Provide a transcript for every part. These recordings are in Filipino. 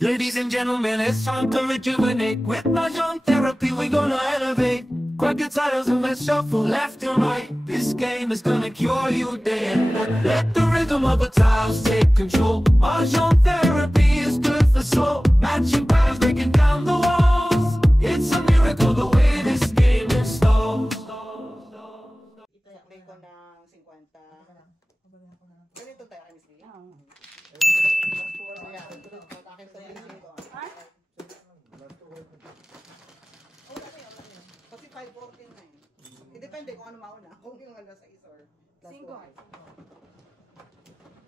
Ladies and gentlemen, it's time to rejuvenate. With Mahjong therapy, we're gonna elevate. Grab your titles and let's shuffle left and right. This game is gonna cure you day and night. Let the rhythm of the tiles take control. Mahjong therapy is good for soul. Matching patterns, breaking down the walls. It's a miracle the way this game installs. Sakli ko ng 50. Ganito tayo kay Miss Lee? Oo. Kasi 5-14 na eh. Depende kung ano mauna. Kung yung alas 6 or plus 5.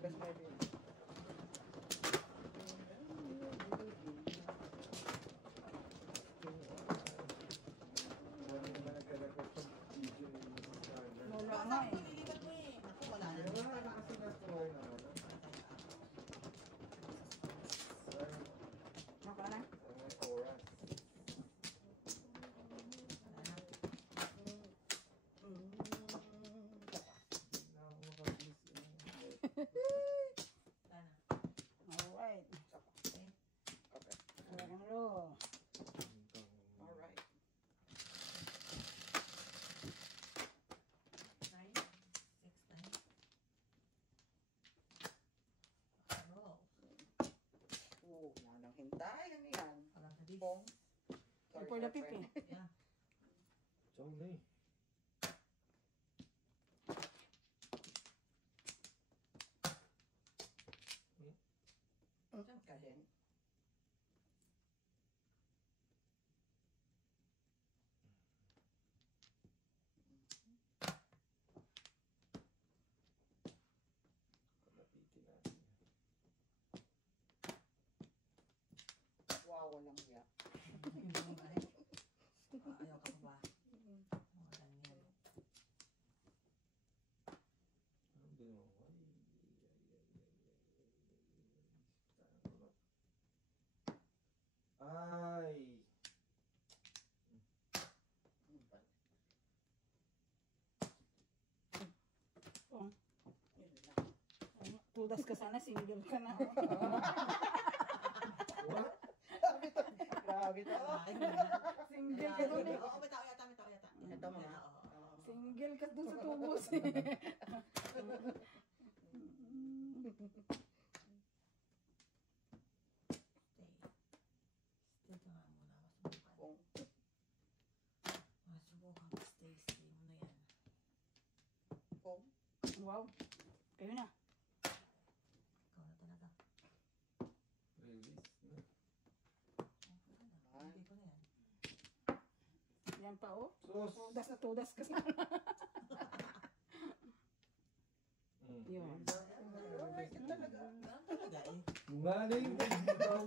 Best maybe. Wala nga eh. Alright. Alright. Oh, manang hintay. Ano yan? Pong. For the pipi. Sorry. Kahin. Wow, walang hiya. Ayaw ka ba? Ay. Tudas ka sana, single ka na. Grabe to. Single ka dun eh. Oo, may tao yata. Ito mga. Single ka dun sa tubos eh. Pong. Wow. Kayo na. Ikaw na talaga. Release na. Hindi ko na yan. Yan pa oh. Sus. Tudas na tudas ka sana. Yun. Talaga. Talaga eh. Mungaling daw.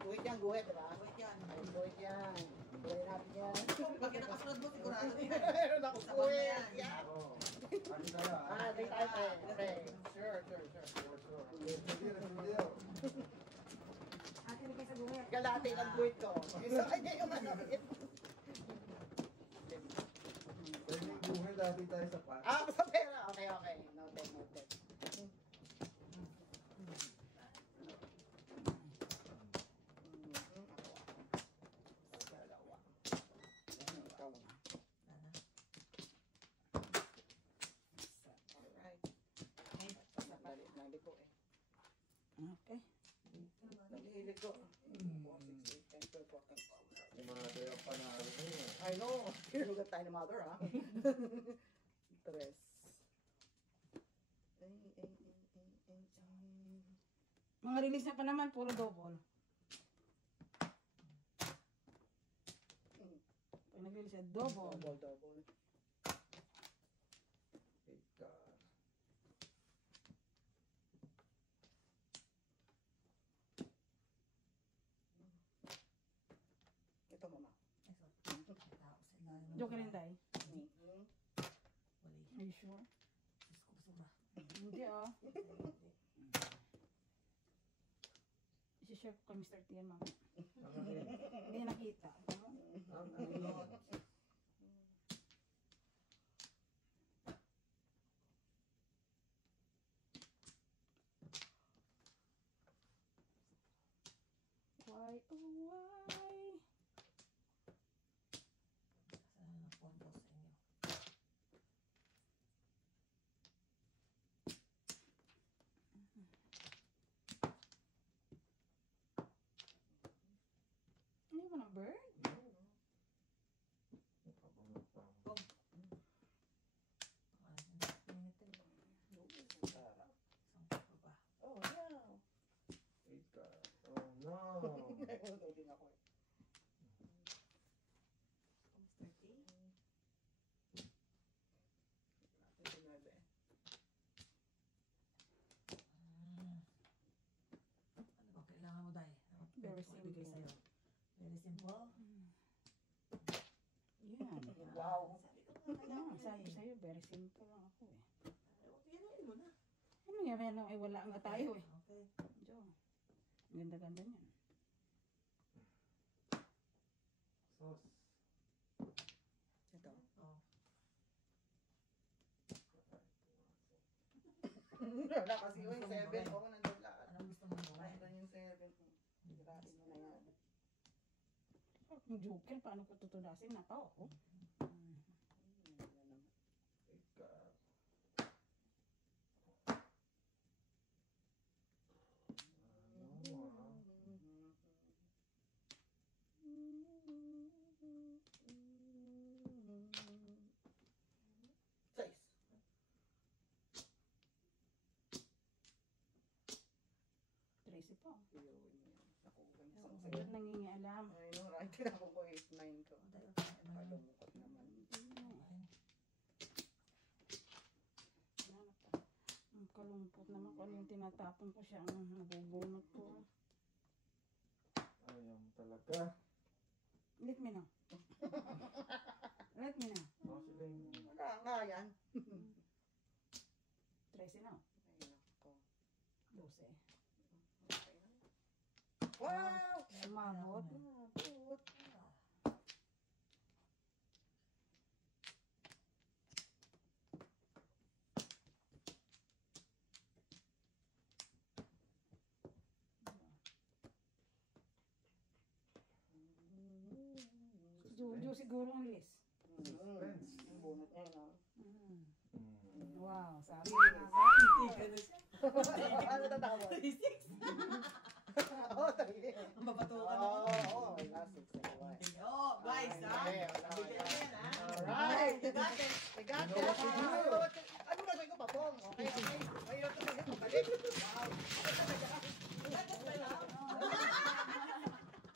Guhit yan, guhit, diba? Wait yan. Guhit yan. Guhit natin yan. Pag nakasunod mo, sigurado na yan. Meron ako Sabon na guhit. yan. Yan. Ano tayo? Di tayo tayo. Okay. Sure. Akin na kayo sa guhit. Galati ng guhit ko. Isa kanya yung ano. Pwede yung buhay dati tayo sa pat. Sa pera. Okay. Noted. Okay. Naliliko. Yung mga tayo panalo ko yun. I know. Lugat tayo ng mother, ha? Tres. Mga release na pa naman, puro double. Pag nag-release na double. Double. Ito, mama. Joke rin tayo. Mhm. Are you sure? Hindi ah. share ko kay Mr. Tian, mama. Ang ano yun? Hindi niya nakita. Alam mo? Ang ano yun? Why, oh why? Sana na phone ko sa inyo. Ano mo ng bird? Isang pa ba? Oh, yeah. Wait ka. Oh no. Uling ako eh. Mr. T? Ito na ba eh. Ano ba kailangan mo, Day? Very Ano ibigay simple. sa'yo? Very simple? Yan. Wow. Sabi ko nga, kailangan mo Sabi yan eh. sa'yo, very simple lang ako eh. Yan mo na. Ano nga yan? Eh, wala nga tayo eh. Okay. Jo. Ganda-ganda niyan. Sos. Ito. Oh. Wala kasi yung 7. Oo, nandun lahat. Anong gusto mo mo? Nandun yung 7. Hirain mo na yan. Yung joker, paano ko tutunasin? Nataw ako. Wait ka. Ano ah? Size. Tracy pa. Nakuha yung Ewan isang ko, sayo. ba't nangingialam? Ay, no, right. Tinapon ko 8-9 ko. Oh, Day, okay. Ano yun? Kalungkot naman. Ang kalumpot naman kung ano yung tinatapon ko siya. Ang nabubunot ko. Ayaw mo talaga. Let me know. Let me know. Baka sila yung... Wala nga yan. Tracy now. Ay, nako. 12. Okay na. Wow! Umabot. Mabot. Jojo siguro ang list. Suspense. Ang bunot niya, no? Mm. Mm. Wow, sabi Hindi nga. Hindi ka na siya. Ano tatawag? 36. Oo, tayo. Ang babatukan Oo, ako. oo. May last 6 na buwan. Oh, guys, ha? Ay, wala, Bigyan wala. mo yan, ha? Alright. You got it. I got You know what to do. Ano gagawin ko, Papong? Okay, okay. Mahirap na kanya pabalik. Wow. Dapat pa lang.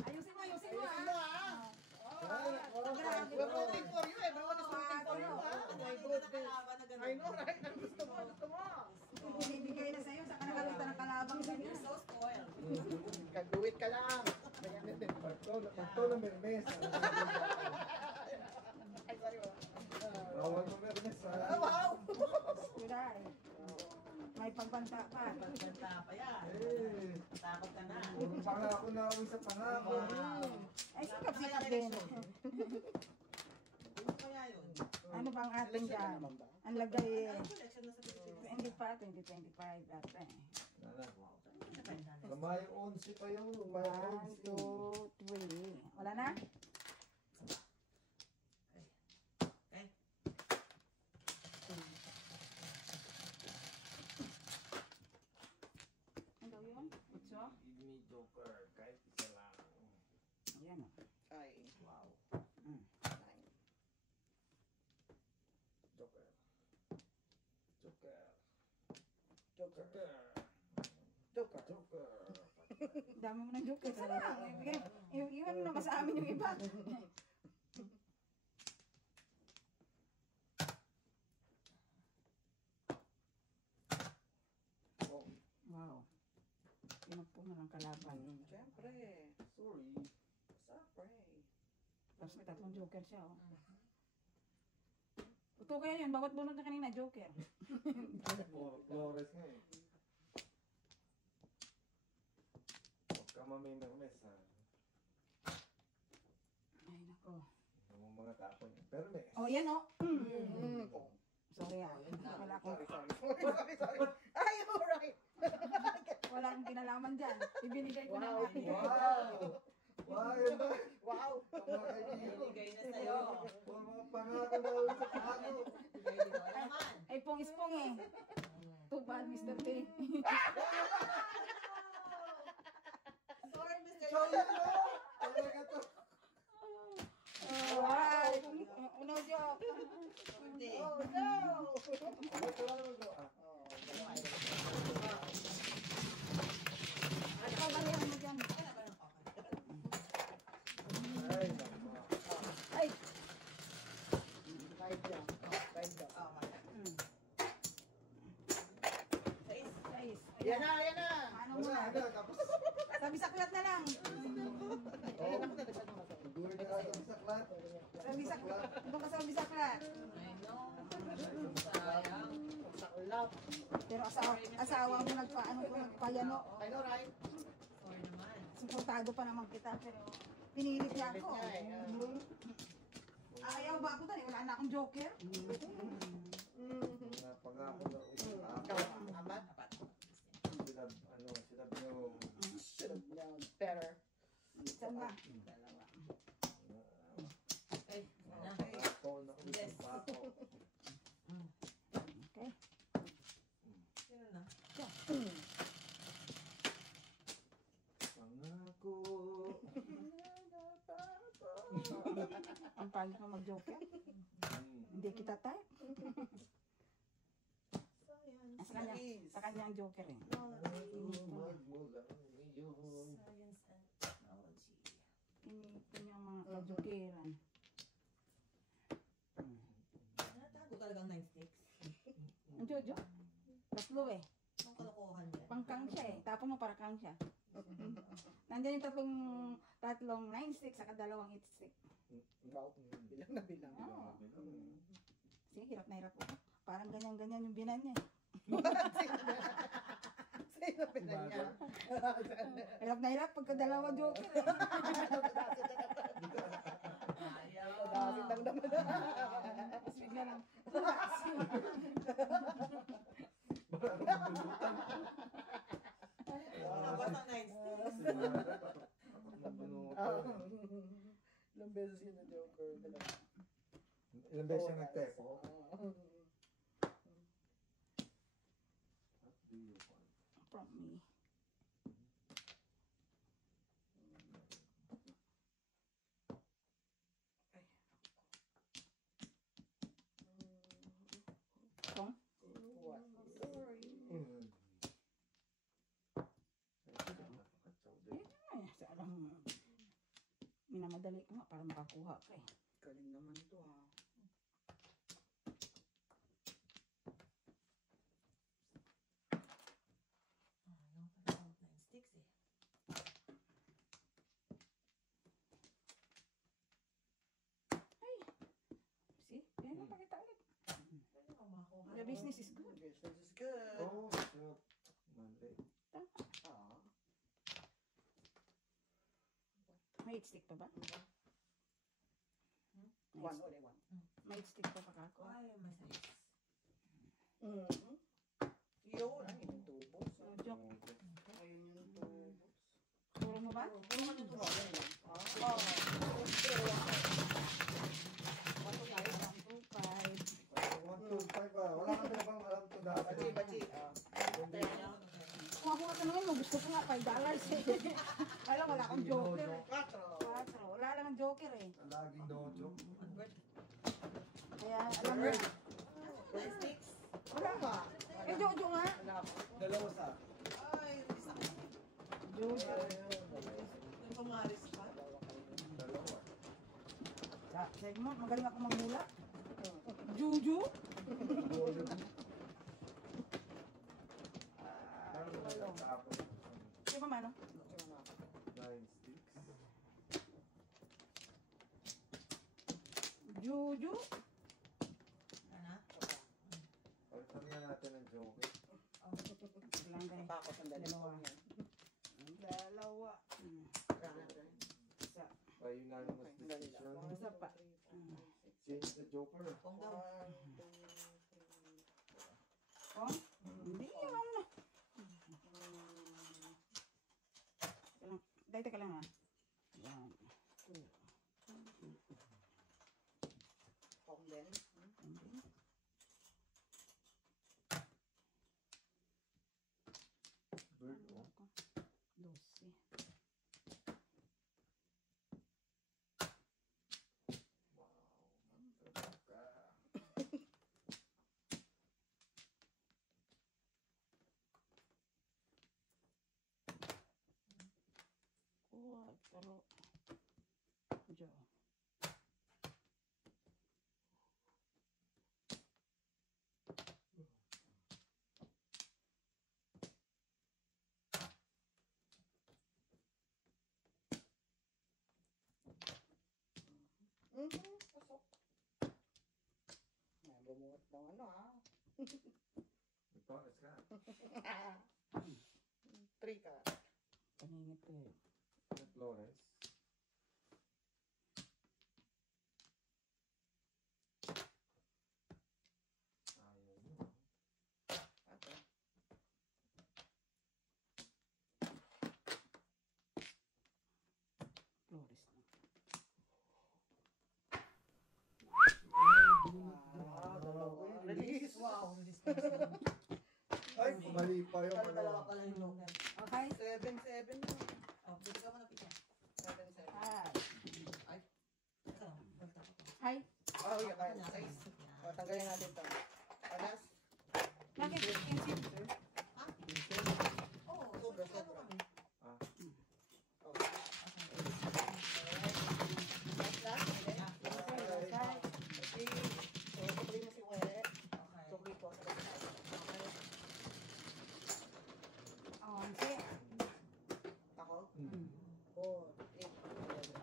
Ayusin mo, ayusin mo Ayusin mo, ah. ha? Grabe. We're rooting for you. Everyone is rooting for you, ha? Oh my goodness. I know, right? Ano gusto mo? Gusto mo? Ibibigay na sa'yo, saka nakakita ng kalabang You're sa'yo. so spoiled. Kagduwit ka lang. Pagto na mermes. Ay, sorry, wala. Bawal mo mermes Ah, ha. wow! Kulay. May pagbanta pa. Pagkanta pa yan. Eh. Takot ka na. Puro pangako na ako sa pangako. Wow. Ay, sikap-sikap din. Ano kaya yun? Ano bang ating Election na dyan? naman ba? Ang lagay Ano election na sa Pilipinas? hindi pa, 2025 ata eh. Nana. Independence. Lumayo 11 pa yun. Lumayo 1, 2, 3. Wala na? Okay. Ano daw yun? Utso? Give me joker. Kahit isa lang. Ayan o. Ay, Wow. nine. Joker. Joker. Joker. Joker. Joker. Joker. Dami mo ng joke. Isa lang. Iwan mo naman sa amin yung iba. Oh, Wow. Pinagpo na ng kalaban. Siyempre. sorry. Siyempre. Tapos may tatlong joker siya oh. Totoo kaya yun, bawat bunot na kanina joker. Flores nga eh. Huwag ka mamay Mermes ha. Ay, nako. Yung mga tapon niya. Pero may. Oh, yan oh. Oh, Sorry ah. Wala akong, sorry. Ay, alright. wala akong kinalaman dyan. Ibinigay ko na Wow, nga. Wow! Wow! Yun ba? Wow. Mga kaibigan. Bigay na sa'yo. Mga pangako na ulit sa pangako. Bigay din ako naman. Ay, pong-ispong eh. Too bad, Mr. P. Sorry, Mr. So, yun o! Talaga to. Oh, ay, uno joke. Hindi. Oh, no. Ito lang ito. Ikaw, balihan mo dyan. Wala ba ng okay? Ay, naku. Ay, Five daw. Five daw. Oh, mali. Sais. guys. Yan na, yan na. Ano mo Wala na? na, tapos. Sabi saklat na lang. Ayun, ako na nagsasabi. Siguro na tayo sa saklat. Sabi saklat. Doon ka sabi saklat. I know. Sayang. Sa ulap. Pero asawa mo nagpaano ko nagpayano. I know, right? Sorry naman. Suportado pa naman kita pero pinilit niya ako. Pilit niya eh. Ayaw ba ako tani? Wala na akong joker. Napangako na isang Ikaw, ako. apat? Apat. Sinabi nyo. Should have known better. Saan ba? Dalawa. Ay, wala. Pangako na ulit Yes. ang pako. Okay. Sino na? Pangako. Ang pangit mo mag-joker. Hindi kita type. Sa kanya ang joker eh. Magmula ngayon. Science and technology. Pinito niya ang mga kajokeran. Natago talagang 9 sticks. Ang Jojo? Tatlo eh. Anong kalokohan yan? Pangkang siya eh. Tapos mo para kang siya. Nandiyan yung tatlong 9 sticks saka dalawang 8 stick. Wow. Bilang na bilang. Oo. Sige, hirap na hirap ako. Parang ganyan-ganyan yung binan niya. Sino pinan niya? Hirap na hirap pagka dalawa joker. Ayaw. Dasin lang naman. Tapos bigla lang. Labas ang 9 sticks. Ilang beses yun na joker. Ilang beses siya nagtepo? From me. Kung? What? Sorry. Ay, sa alam mo. Minamadali ko nga para makakuha ka eh. Galing naman to ha. Ayaw pa lang 9 sticks eh. See? Yan ang pakita ulit. Pwede mo makakuha. The business is good. Business is good. Oh, shit. Mali. Ah. May 8 stick pa ba? One, only one. May 8 stick pa pa kako. Ay, may sais. Yun, ang yung tubos. So, joke. Ayun yung tubos. Puro mo ba? Puro ka nito. Oh, yan lang. Oo. 125 ba? Wala ka na bang alam to dati? Bachi, bachi. Kung ako katanungin mo, gusto ko nga $5 eh. Alam, wala akong joker eh. 4. 4. Wala lang ang joker eh. Laging dojo. Kaya, alam mo, 9 sticks. wala nga. Eh, Jojo nga. Wala po. Dalawa sa. Ay, isa ka. Jojo. Yung pumaris pa. Dalawa. Sabi mo, magaling ako manghula. Juju. Paano mo natapos? Di ba mano? 9 sticks. Juju. Ano? Palitan nga natin ng joke. Lang ganun. Tapos ang dalawa. Dalawa. unanimous Okay, dali lang. decision. 1, Isa pa. 2, 3, 4, 5, 6, Change the joker. Kung daw. 1, 2, 3, Oh? Hindi yun. Dahil teka lang ha. 1, 2, Kung din. and then, Bird, oh. 12. Wow, magtaka. Cuatro. Yo. Pasok. Yan, bumuhat ng ano ha. Ito, let's go. 3 ka. Paningit ko eh. Flores. Ayaw mo. Ate. Flores na. Dalawa. Release. Wow, responsible. Ay, mali pa yung Pero dalawa ano. pala yung joker. Okay? 7, 7 na. Oh, bili ka mo na pizza. 7, 7. Hi. Ito, balik ako to. Hi. Oh, yeah, kaya. Yan. 6. Yan. O, tanggalin natin to. Alas. Bakit? Kinsin? Ha? Oo, Sobra, so, ano sobra. kami? Ah, Okay. Last, last. Okay. Okay. Okay. So, tuloy mo si Wele. Okay. Tuloy ko sa lahat. Okay. 11. Ako? Mm. 4, 8, 11.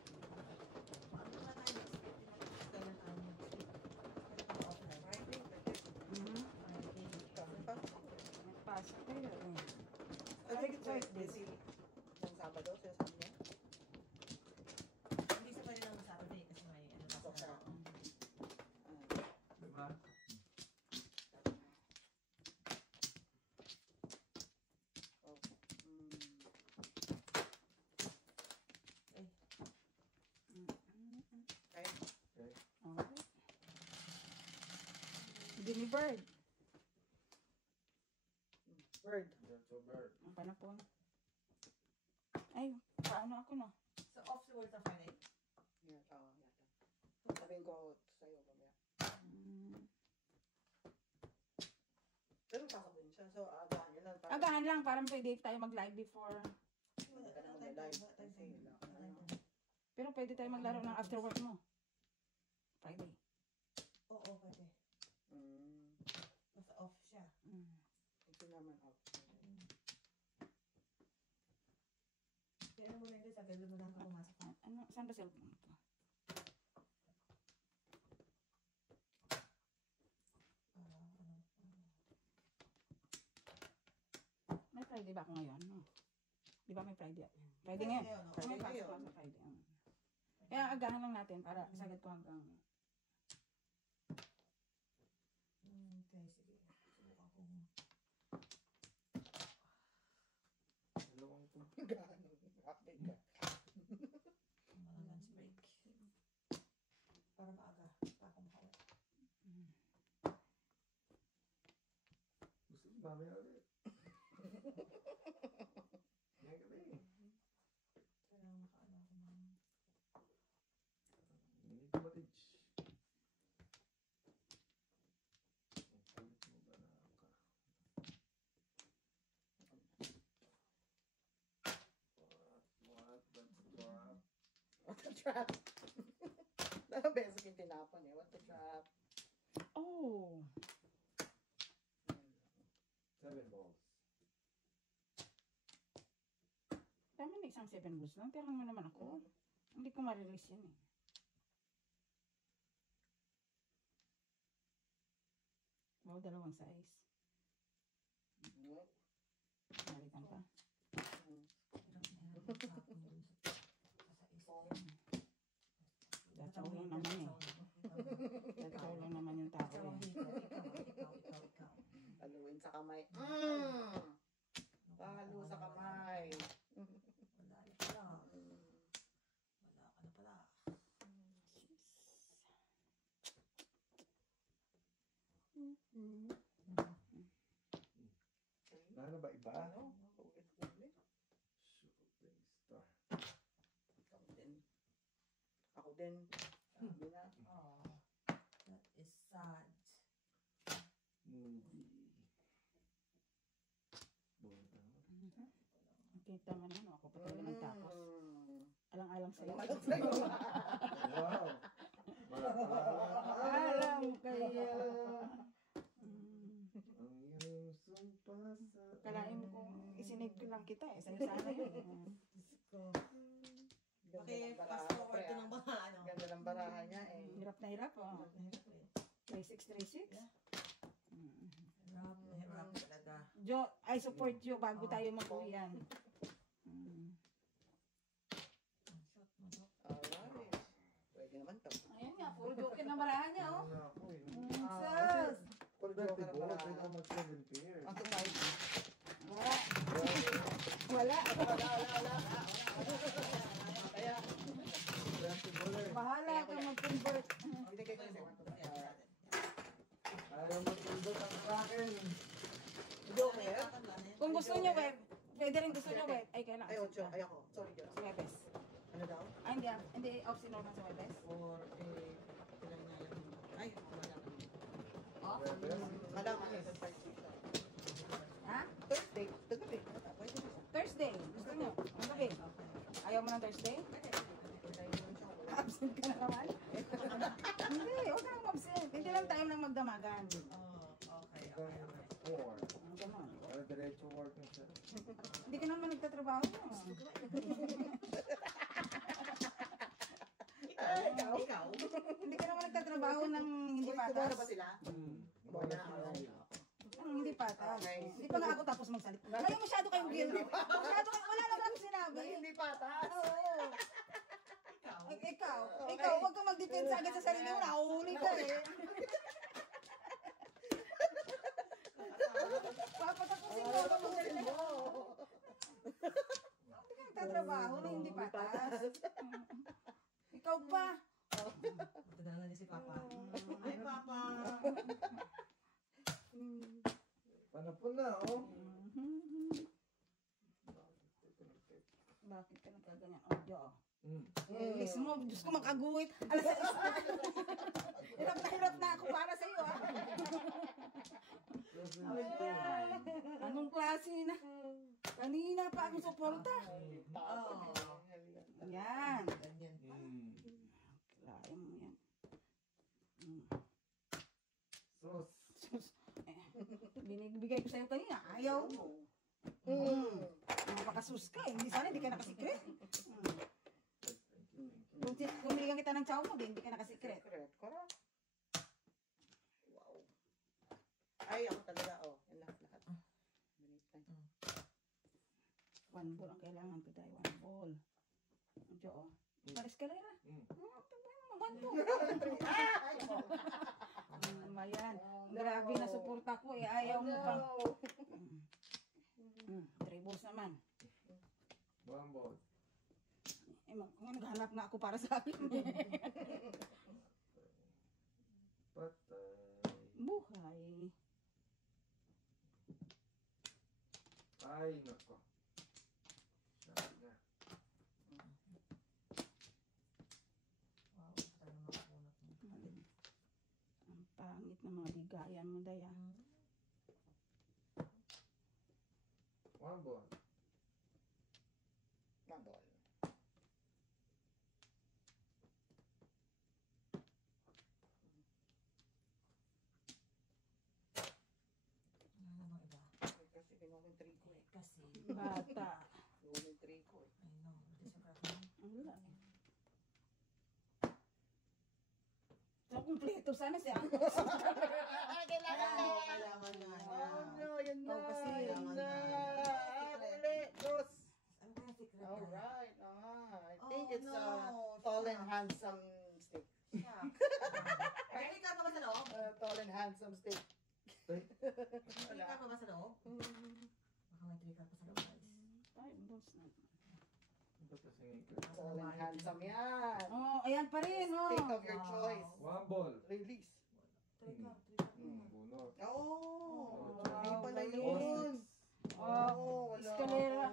Ano na tayo next week? Kailan tayo next week? Kailan tayo off na? Friday, Mhm. Friday. Nagpasok kayo eh. Friday, busy. Ng Sabado, sa sabi niya. Hindi sa pwede lang sa Saturday kasi may ano na Pasok siya. diba? Okay. Okay. Okay. Okay. Jimmy Bird. Bird. That's a bird. Ang panapon. Ay, paano ako no? So off si World sa Friday? Yeah, yata. Sabihin ko sa'yo mamaya. Mm. Pero pasok din siya. So, agahan yun lang. Agahan lang, parang pwede tayo mag-live before. Wala ka na mag-live. Kasi, ano. Pero pwede tayo maglaro ng after work mo. Friday. Oo, pwede. Basta off siya. Mm. Kasi naman out. Kaya mo na ito, sabi mo lang ako pumasok. Ano, saan ba cellphone ko? May Friday ba ako ngayon? No? Di ba may Friday? Friday ngayon. no? May Friday pasok ngayon. ako sa Friday. Kaya agahan lang natin para sagad ko hanggang... Okay, sige. Subukan ko. Dalawang ito. Gaano. Update ka. Mga lunch break. Para maaga. Pa ako makawala. Gusto mo mamaya ulit. Ngayon gabi. Kailangan makaano ako mga... Hindi ko matich. Ang kulit mo ba na ka? What? That's a trap. What the trap? Dalawang beses yung tinapon eh. What the trap? Oh! 7 balls. Tama na isang 7 balls lang. Tirang mo naman ako. Hindi ko ma-release yan eh. dalawang size. Nalitan pa. Tatsaw lang naman eh. Tatsaw lang naman yung tao eh. Ikaw. Haluin sa kamay. Palo sa kamay. Wala na pala. Wala ka na pala. Ano ba iba? Ano? Ulit-ulit. Shooting star. Ikaw din. Ako din. Sabi na. Oh, that is sad. Movie. Bola. Kita man ano, ako pa talaga nagtapos. Alang-alang sa'yo. Alam sa'yo. Wow. Alam kayo. Ang iyong sumpa sa... Kalain mo kung isinave ko lang kita eh. Sa'yo sana yun. Diyos ko. Ganda ng baraha Fast ko, forward pre, ko ng ah. baha, ano? Ganda ng baraha niya eh. Hirap na hirap oh. Hirap eh. 3636. Hirap talaga. Jo, I support you bago tayo mag-uwian. Shot mo, Dok. Alright. Pwede naman to. Ayan nga, puro joker na barahan niya oh. Ano nga ako eh. Sus! Full Pwede joker ang bola, baraha. pwede ako mag-7 pairs. Ang tumay. Wala. Wala. Kaya, Pwede bola eh. Bahala ka mag-convert. binigay ko yung 1 to 5. Ayaw mag-convert ang akin. Joker? Kung gusto niyo, web. Pwede rin gusto niyo, web. Ay, kailangan. Ay, 8. Ay, ako. Sorry, Diyos. Si Webes. Ano daw? Ay, hindi. Off-sin naman si Webes. 4, 8, ilan nga lang. Ay, wala na. Off? Malaman ito 5 Ha? Thursday. Tagabi. Pwede na siya. Thursday. Gusto niyo? Ang gabi. Ayaw mo ng Thursday? Absent ka na naman? Hindi, huwag ka nang absent. Hindi lang tayo lang magdamagan. Oh, okay. Hanggang 4. Ang ganon. Para diretso work na siya. Hindi ka naman nagtatrabaho. Ikaw? Hindi ka naman nagtatrabaho ng hindi Kumara ba patas. sila? Ang hindi patas. Hindi pa nga ako tapos magsalita. Kaya masyado kayong guilty. Masyado kayo, wala naman ako sinabi. Hindi patas. Oo. Ay, ikaw, huwag kang mag-defense agad sa sarili mo. Nahuhuli ka eh. Papatapusin mo ako ng sarili mo. Hindi ka nagtatrabaho na hindi patas. Ikaw pa. Matagal na din si Papa. Ay, Papa. Panapon na, oh. Bakit ka nagkaganyan? Oh, Diyo. Ilis mo, Diyos ko makaguhit. Alas sa hirap na ako para sa iyo, ah. Anong klase na? Kanina pa akong suporta. Oh. Yan. Ganyan pa. Kalain mo yan. Sos. Sus. Binibigay ko sa'yo kanina. Ayaw mo. Napakasus ka. Hindi sana, hindi ka nakasikret. Kung binigyan kita ng chow mo, hindi ka nakasikret. Secret. Correct. Wow. Ay, ako talaga, oh. Yan lahat. Binigay. One ball ang kailangan ko tayo. One ball. Diyo, oh. Para eskalera. One ball. Mayan. Grabe na suporta ko eh. Ayaw mo pang. Three balls naman. One ball. Eh, naghanap nga ako para sa akin. Patay. Buhay. Ay, nako. Sabi na. Wow, tayo makakunat mo. Ang pangit na mga bigayan mo, Daya. One ball. Mabol. Wala namang iba. Kasi kinuha ko yung 3 ko eh. Kasi, Bata. Kinuha ko yung 3 ko eh. I know, hindi siya crack mo. Wala eh. So, kumpleto sana siya. Kailangan Oo, na. kailangan nga na. Oh no, yun na. Oh, kasi yun na. Secret. Uli, Diyos. Ano ba yung secret? Alright, I Oh, think it's a no. tall and handsome steak. Siya. May trigger ka ba sa loob? Tall and handsome steak. May trigger ka ba sa loob? Baka may trigger pa sa loob, guys. Ay, boss na. Tall and handsome yan. Oh, ayan pa rin, oh. Steak of your choice. One ball. Release. Trigger. Bunot. Oh, Wow, hindi pala galing. yun. Oh, wala. escalera.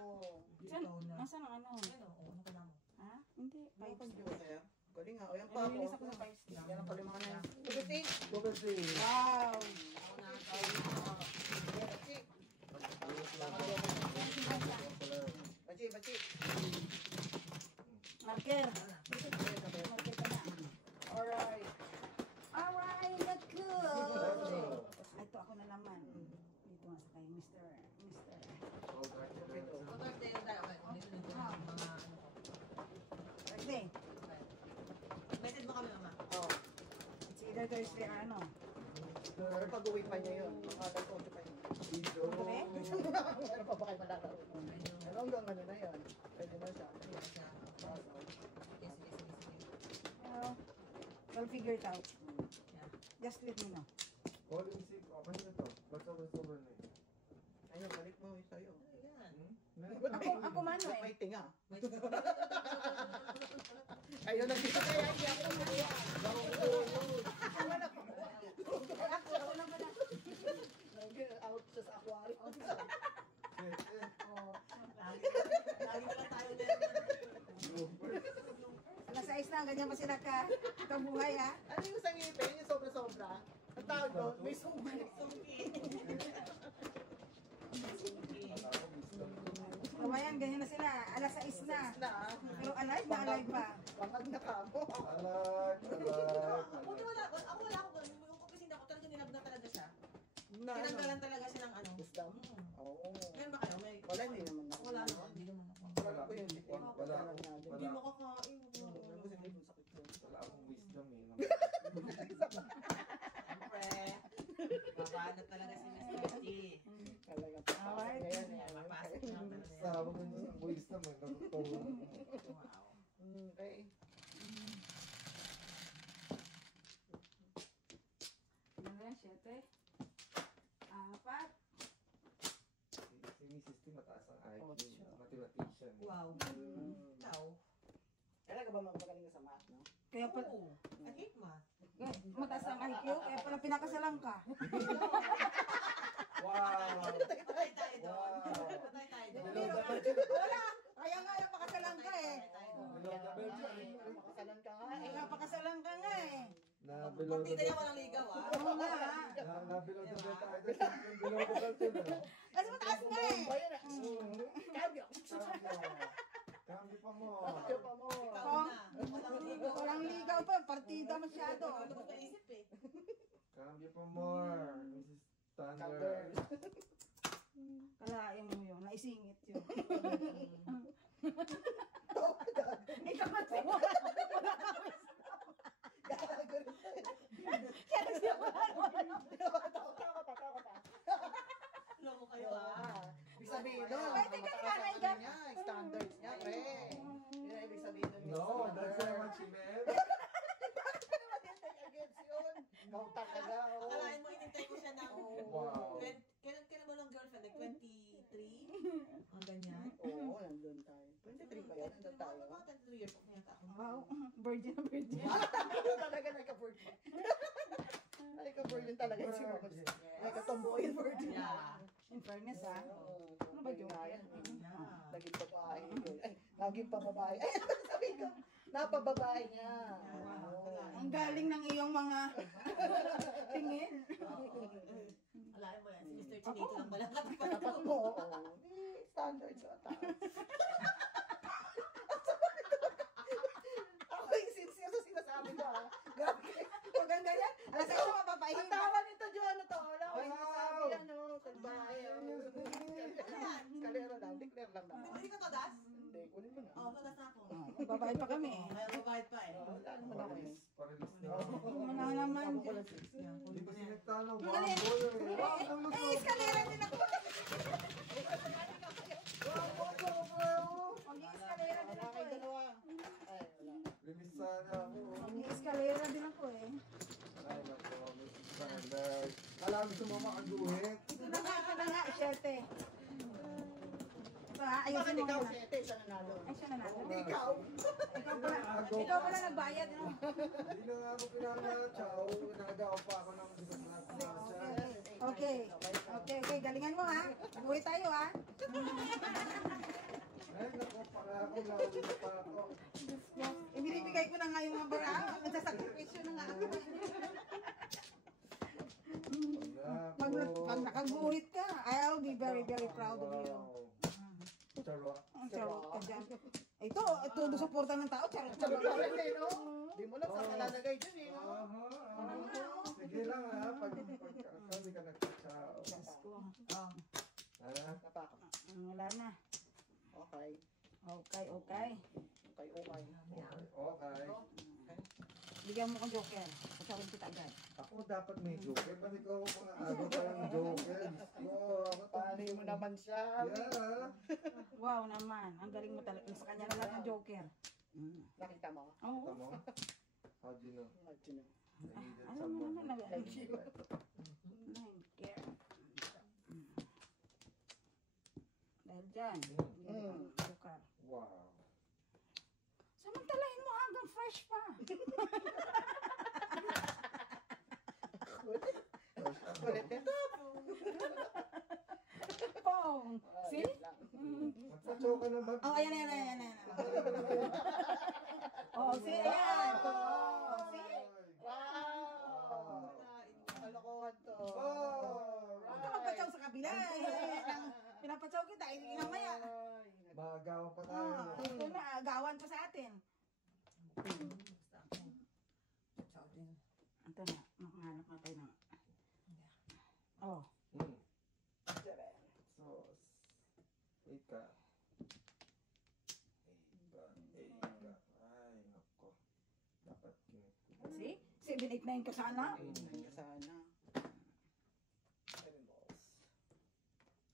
Ikaw na. Nasaan ang ano? Ano? Oo, ano ka na mo? Ha? Hindi. Ano Five pang star. joker? Galing nga. O yan pa Nililis ako ako. ng 5 star. Yan ang pala yung mga na. Tugutin. Tugusi. Wow. Ako na. Bachi, bachi. Marker. Ako na. Marker ka na. Alright. Alright, let's go. Let's Ito ako na naman. Dito nga sa kay Mr. So, Thursday yun tayo. Okay, kung dito dito yung mga ano ko. Thursday. Okay. Message mo kami, mama. Oh. It's either Thursday or ano. Pero pag-uwi pa niya yun. Mga alas 8 pa yun. Gabi? Ano pa ba kayo malalaro? Pero hanggang ano na yun. Pwede na siya. Sige, sige, sige, sige. We'll figure it out. Yeah. Just let me know. Calling sick. Okay na to. Basta sober na yun. Ayun, balik mo yung sa'yo. Ayan. Ako man eh. May tinga. May Ayun, nandito kaya hindi ako maya. Ako na pala. Out siya sa aquarium. Lagi na lang tayo din. Nasa is na, ganyan pa sila ka kabuhay ha. Ano yung sa ngipin? Yung sobra-sobra? Ang tawag doon, may sungay. Kabayan, ganyan na sila. Alas 6 na. Na, Pero alive na alive pa. bangag na kamo. Alag. Buti wala. Ako wala ako doon. Yung opisina ko talaga nilab na talaga siya. Na, Tinanggalan talaga siya ng ano. Wisdom? Mm. Oo. Ngayon ba kayo? May... Wala, hindi naman ako. Wala naman. Hindi naman ako. Wala ko yun. Wala. Hindi mo kakain. Ano kasi hindi mo sakit yun. Wala akong wisdom eh. Siyempre. Babanat talaga si Miss Christy. Talaga pa. Alright. Ngayon eh. Mapasok na talaga. Sa akin yung wisdom eh. Natutuwa. Wow. Okay. Ano yan, 7? 4? Si Mrs. T mataas ang IQ. Mathematician. eh. Wow. Ikaw? Talaga ba magaling ka sa math, no? Kaya pala, Oo. I hate math. mataas ang IQ, kaya pala pinakasalang ka. Wow! Patay tayo doon. Wow. Patay tayo doon. Below the belt. Wala! Kaya nga yung pakasalang ka eh. Below the belt yan eh. Makasalan ka nga Eh, eh. napakasalang ka nga eh. Na below the Partida niya belt. walang ligaw ah. Oo nga ha. Na below the belt tayo. Yung below the belt yun eh. Kasi mataas nga eh. Bayan eh. Cambio. Cambio pa mo. Cambio pa mo. Ikaw na. Walang ligaw. Walang ligaw pa, partida masyado. Ano ko naisip eh. Cambio pa more. Mrs. Thunder. Thunder. Kalain mo yun, naisingit yun. Ikaw kasi mo. Loko kayo ah. Ibig sabihin nun, Pwede ka mataas ang nanay ano ka. niya, standards niya, pre. Yun ang ibig sabihin nun. No, that's not what she meant. Against yun. Ikaw talaga. oh. Akalain mo inintay ko siya ng... Wow. Kailan mo lang girlfriend? Like 23? Ang ganyan? Oo, nandun tayo. 23 ba yun? Nandun tayo. Mga 23 years old na yata ako. Wow, virgin na virgin. Talaga nagka-virgin. Nagka-virgin talaga si Mama. Nagka-tomboy virgin. Yeah. In fairness ha. Oo. Ano ba joke yan? Yeah. Naging babae. Ay, naging pababae. Ay, sabi ko, napababae niya. Oo. Ang galing ng iyong mga tingin. Alain mo yan, si Mr. Chinito lang pala katapat Tapat ko. mo, oo. Standards sa taas. Ako yung sincere sa sinasabi ko, ha? Grabe. Pag ang ganyan, alas ako Ang mapapahima. tawa nito, John, ito. Wala ko yung sinasabi yan, no? Kalbahay. Kalera lang, declare lang naman. Hindi ka todas? Hindi, kunin mo na. Oo, todas na ako. Babayad pa kami. Kaya babayad pa eh. Wala naman ako yun. Parelis na. Wala naman Kunin ko lang 6 niya. Hindi Kunin ko ko na yan. sinagtaan ng Galing. bambol eh. Wow, ang Ay, lusog. eskalera din ako. Wow, wow, wow. Mag-eskalera din Wala ako kayong eh. dalawa. Ay, wala. Linis sana ako. Mag-eskalera din ako eh. Ay, naku, Mrs. Sanders. Alam mo sumama ang guhit. Ito na nga, syerte. Ito ha, ayusin Bakit mo ikaw, muna. 7, siya nanalo? Ay, siya na natin. Hindi ikaw. Ikaw pala nagbayad. No? Hindi na nga ako pinangatsaw. Nagagawa pa ako ng Okay. Okay, galingan mo ha. Buhay tayo ha. Ay, naku, para ako, lawin na pa ako. Ibinibigay ko na nga yung mga bara. Nagsasakripisyo na nga ako. Pag nakaguhit ka, I'll be very, very proud of you. Charot. Ang charot ka dyan. Ito suporta ng tao. Charot, charot. Hindi mo lang sa kalalagay dyan eh. No? Aha. Sige lang ha, pag kami ka nagkatsaw. Oh, Ha? Napako. wala na. Okay. Okay, okay. Okay, okay. Okay. Bigyan mo kong joker. Pasawin kita agad. Ako dapat may joker. Ba't ikaw ako mga ano pa ng joker? Paano mo naman siya? Yeah. Wow naman. Ang galing mo talaga. Sa kanya na lahat ng joker. Nakita mo? Oo. Kita mo? How do you know? Imagine mo. I needed Ano mo someone. naman nag- Thank you. Care. Dahil dyan. Bigyan mo ng joker. Wow. Samantalahin mo hanggang fresh pa. Kulit nito. Pong. See? Magpatsaw ka naman. Oh, ayan. Oh, see? Ayan. Oh, see? Wow! Kalokohan to. Huwag ka magpatsaw sa kabila. Pinapatsaw kita. Inamaya. Magawa pa tayo. Ito na. Agawan pa sa atin. Basta ako. Ciao din. Ito na. Makahanap na tayo ng... Oh. Hmm. So, ika. Ay, nako. Dapat kinit. See? 789 ka sana. Sana.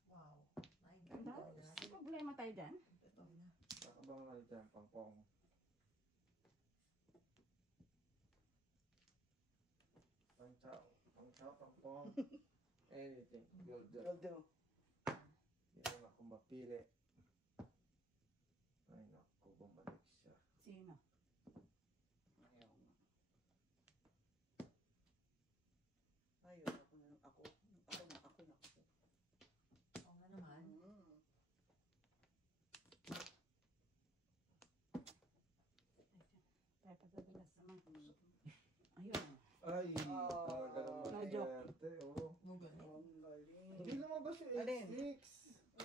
Wow. Ganda. May problema tayo dyan. Ito na. Nakabang na dyan, pangpong. Pangchaw, pangpong. Anything. You'll do. Will do. Hindi naman ako mapili. Ay, naku, bumalik siya. Sino? Ayaw nga. Ayaw ako na. Ako na. Oo nga naman. Tayo pagdadulas naman. Ayun. Ay, Oh. talaga naman No joke. swerte, oh. Mugan. Ang galing. Hindi lumabas yung Alin? 86.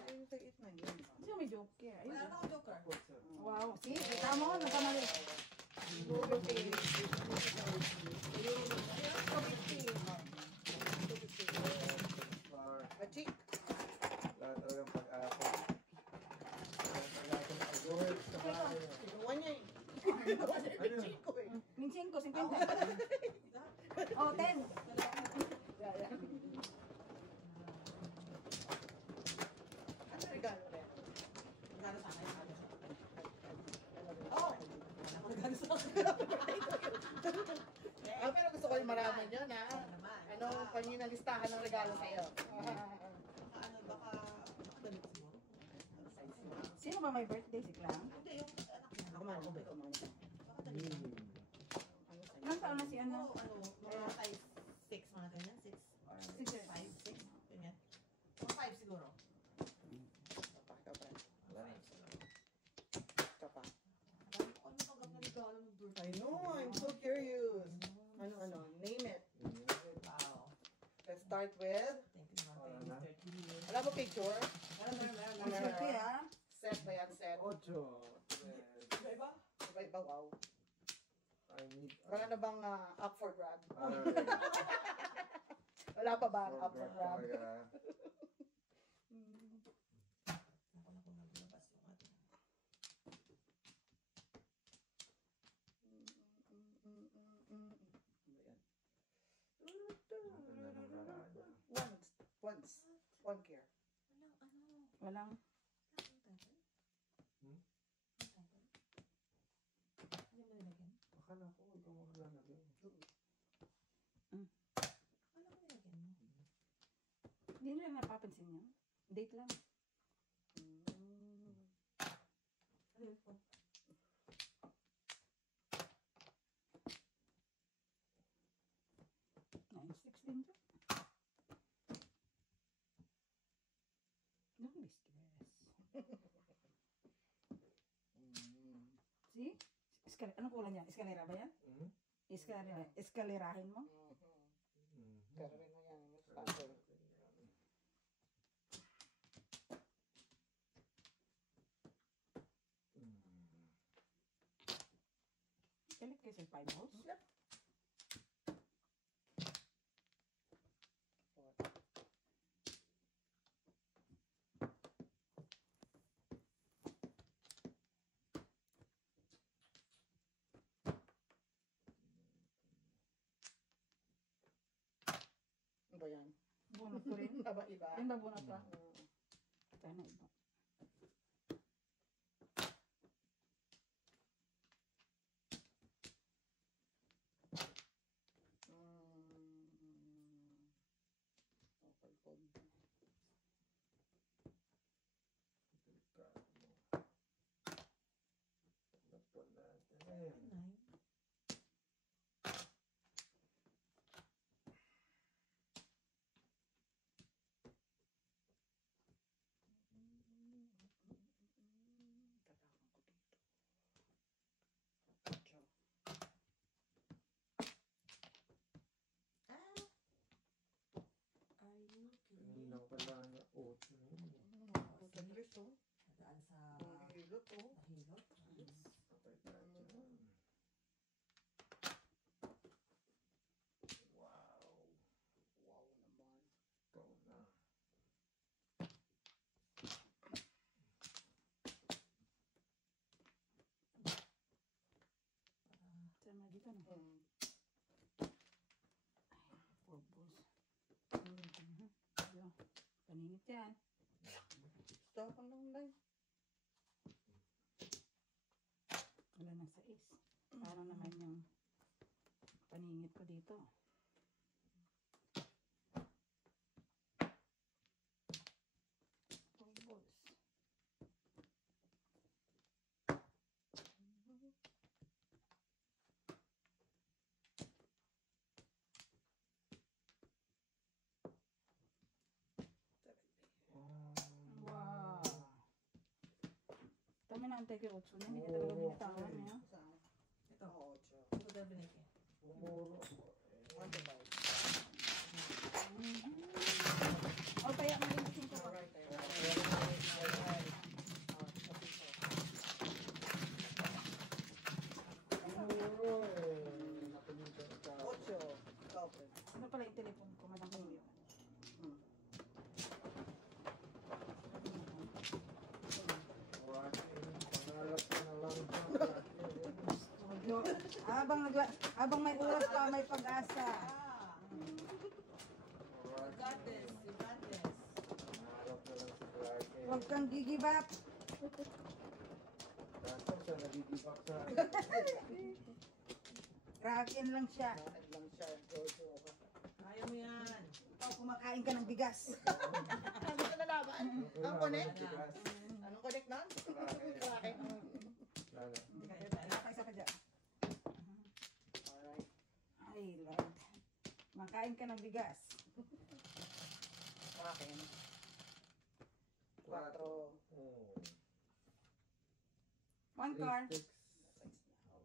Ay, yung 8 na yun. Sino may joker? Wala Ayun. na akong joker. Ako, sir. Wow. See? Kita mo? Nagkamali. Star. Achik. Wala talagang pag-asa. Wala talagang pag-work sa bahay. Kinuha niya eh. Ano yun? Chico eh. Min 5, 50. Oh, 10. Ano regalo rin? Regalo sa akin. Oh! Regalo sa akin. Pero gusto ko yung maraman yun ha. Naman. Ano pa niyo listahan ng regalo sa'yo? Ano, baka damit mo? Ano size mo? Sino ba may birthday? Si Clang? Hindi, yung anak niya. Ako man, ako man. Baka damit mo. Ano sa'yo? Ilang taon na si ano? Ano, mga size 6, mga ganyan, 6. 5, 6, ganyan. Mga 5 siguro. Ito pa. Wala. Ito pa. Alam ko ano tanggap na regalo ng birthday. I know, I'm so curious. Ano, name it. Wow. Let's start with, Thank you, Mr. Kirin. alam mo picture? Ang swerte ha? Set ba yan, set? Ocho. Iba? Iba, wow. I need... Wala na bang up for grab? Ay, Wala pa ba ang up for forgot grab? talaga. Ako na kung naglabas yung ating. Ano yan? Once. One care. Walang ano. Walang, Walang title. Hmm? Ang title. Ano mo nilagyan? Akala ko ikaw maglalagay. Ano mo nilagyan mo? hindi nila napapansin yun. Date lang. Ano yun po? Nine, 16 to. Don't be stressed. See? Anong kulay niya? Eskalera ba yan? Hmm? Eskalerahin mo? Karami mo yan. May sponsor. Galit kayo sa 5 holes? Yep. Ano ba yan? Bunot ko rin. Iba-iba. Yun ba bunot pa? Sana iba. Okay, cool. Delikado mo. Laptop natin. Nine. Tatakang ko dito. Ocho. Ah! Are you kidding? Kanina ko pala na 8 na yun. Ocho years, oh. Nadaan sa Ang hilot, oh. nahilot. Yes. Patay tayo dyan. Wow. Wow naman. Ikaw na. Sama dito na. Hmm. Four balls. Yo, paningit yan. Stop ang lang lang. Wala nang 6. Paano naman yung paningit ko dito? Four balls. Wow. Tama na antay kay Otso na. Hindi ka talaga binitawan niya. Saan? Ito. Ocho. Ito daw binigyan. Umuro. One to five. O kaya maging 5 ko. Alright, alright. Umuro eh. Napalitan ka. Ocho. Okay. Ano pala yung telephone ko? Madang kayo. Hmm. Pangalap ka na lang dyan. Habang may oras pa, may pag-asa. You got this. You got this. Pangalap na lang si Clark. Huwag kang give up. Kaso siya nagigibak sa akin. Kraken lang siya. Bakit lang siya, Jojo. Kaya mo yan. O kumakain ka ng bigas. Ano ka nalaman? Ang connect? Bigas. Anong connect nun? Bakit? Lala. Isa ka dyan. Alright. Ay, Lord. Kumakain ka ng bigas. Akin. Quatro. Oh. 1 car. Six. Six na.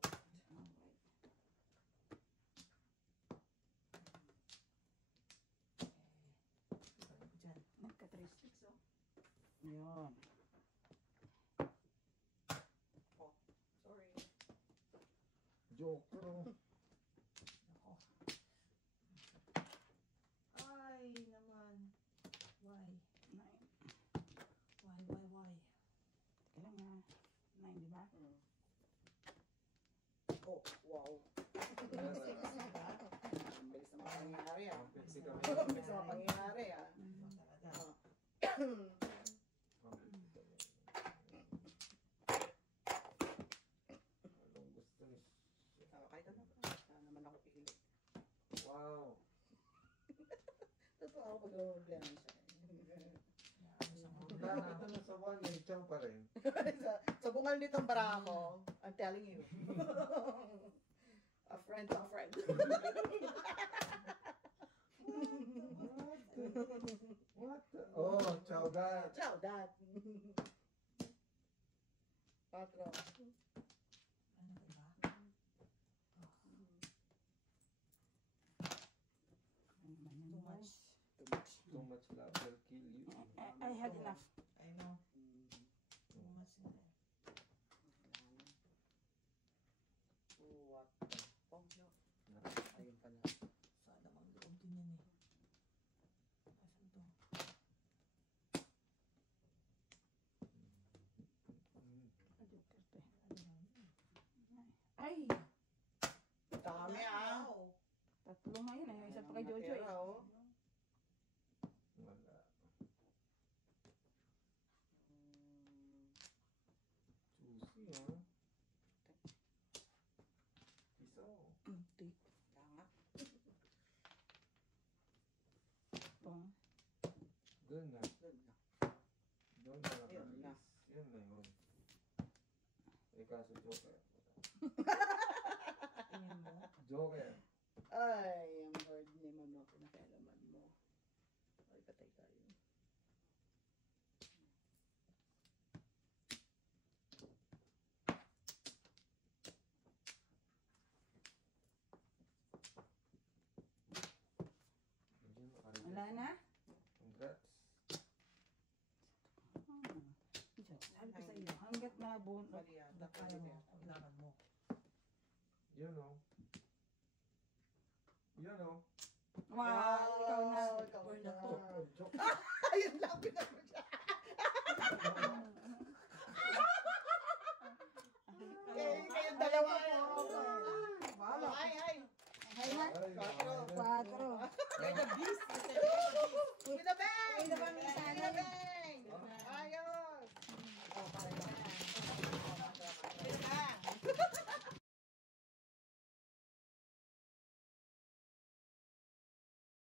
Ano ko dyan? Nagka 3 sticks, oh. Yun. Sorry. Joker. Oh. Ako. Ay, naman. Why? 9. Why? Teka lang ha. 9, di ba? Hmm. Oh, wow. Yes. Ang bilis naman pangyayari ah. Ang pixie kami. Ang bilis naman pangyayari ah. Anong gusto ni Kahit ano. Saan naman ako pilit. Wow. Totoo ako pag lumablayan siya. Wala na sa one, may chow pa rin. Sa bungal nitong barako, I'm telling you. A friend to a friend. What? Oh, chow that. Ciao, Dad. Patro. Ano ba iba? Too much. Too much love will kill you. I had enough. I know. Too much na rin. What the? Oh, no. Ayun pala. Sana mang loob din yan eh. Asan to? Ay, Dami ah. Wow. tatlo ngayon eh. Isa pa kay Jojo eh. Oh. Wala. Juicy, ha? Piso. Tik. Tanga. Pong. Doon na. Doon na. Doon na Ayun na. nakalis. Yun na yun. Eh, kaso joker. Tingin mo. Joker. Ay, ang word ni Mama, pinakialaman mo. Ay, patay tayo. Yun, nakalis. Wala na? Congrats. Sabi ko sa iyo, hanggat nabunot. Mali yata. Kaya mo. Kailangan mo. Yun, oh. Yun, oh. Wow, ikaw na. Ikaw Or na. na to. Joke. Ayun lang, pinag siya. Kayong dalawa. Wow. Ay. Ay na. Quatro. Quatro. You're the beast. With the bang! With the bang, sana. With the bang!